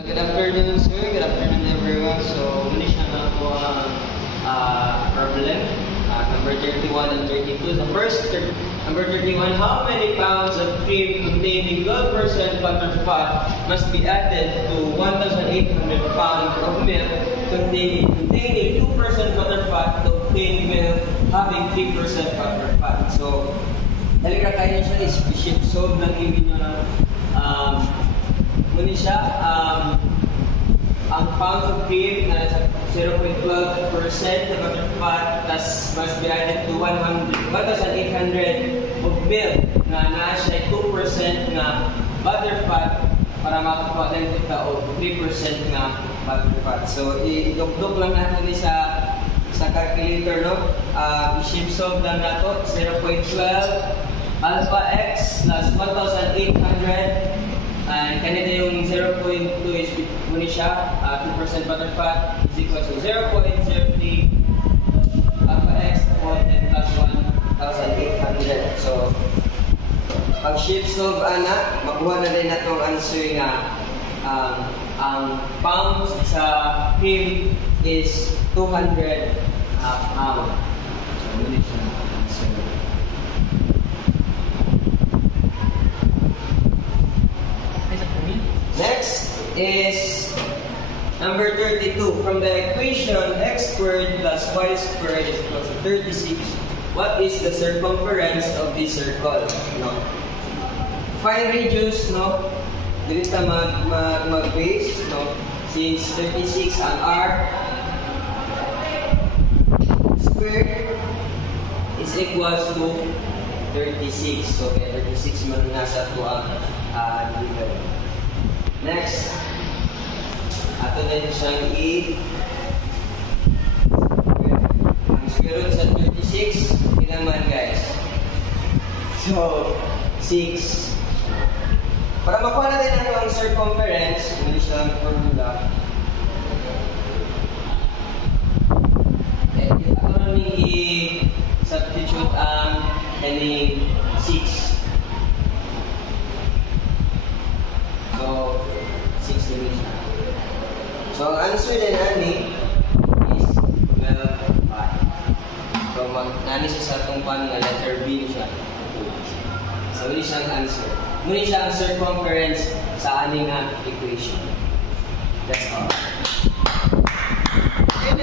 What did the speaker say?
Good afternoon, sir. Good afternoon, everyone. So, muli siya na po ang problem. Number 31 and 32. The first, number 31, how many pounds of cream containing 12% butterfat must be added to 1,800 pounds of milk containing 2% butterfat to obtain milk having 3% butterfat? So, talaga kaya siya is solve lang ibig nyo ng muli siya, ang pounds of cream na sa 0.12% na butterfat, tas must be added to 1,800 of milk na naa siya 2% na butterfat para makakuha lang kita o 3% na butterfat. So, i-dugdug lang natin sa calculator, no? I-shift solve lang nato 0.12 alpha x plus 1,800. And kanina yung 0.2 is muna siya, 2% butterfat is equal to 0.03 alpha x upon 10 plus 1,800. So, pag shift solve ana, makuha na rin na itong answer nga ang pounds sa cream is 200 pounds. So, muna siya answer. Next is number 32. From the equation x squared plus y squared is equal to 36, what is the circumference of this circle? No? Find radius, no? Dito ta mag-base, no? Since 36 ang r squared is equals to 36. So, 36 man nasa ito ang deliver. Next, ato na siyang ang square root sa 36, naman guys. So, 6. Para makuha natin ang circumference, muli siya ang formula. Ako namin i-substitute ang 6. So, 6 division. So, ang answer din ani is 12 pi. So, nani siya sa itong pan nga letter B siya. So, muli siya ang answer. Muli siya ang circumference sa aning equation. That's all.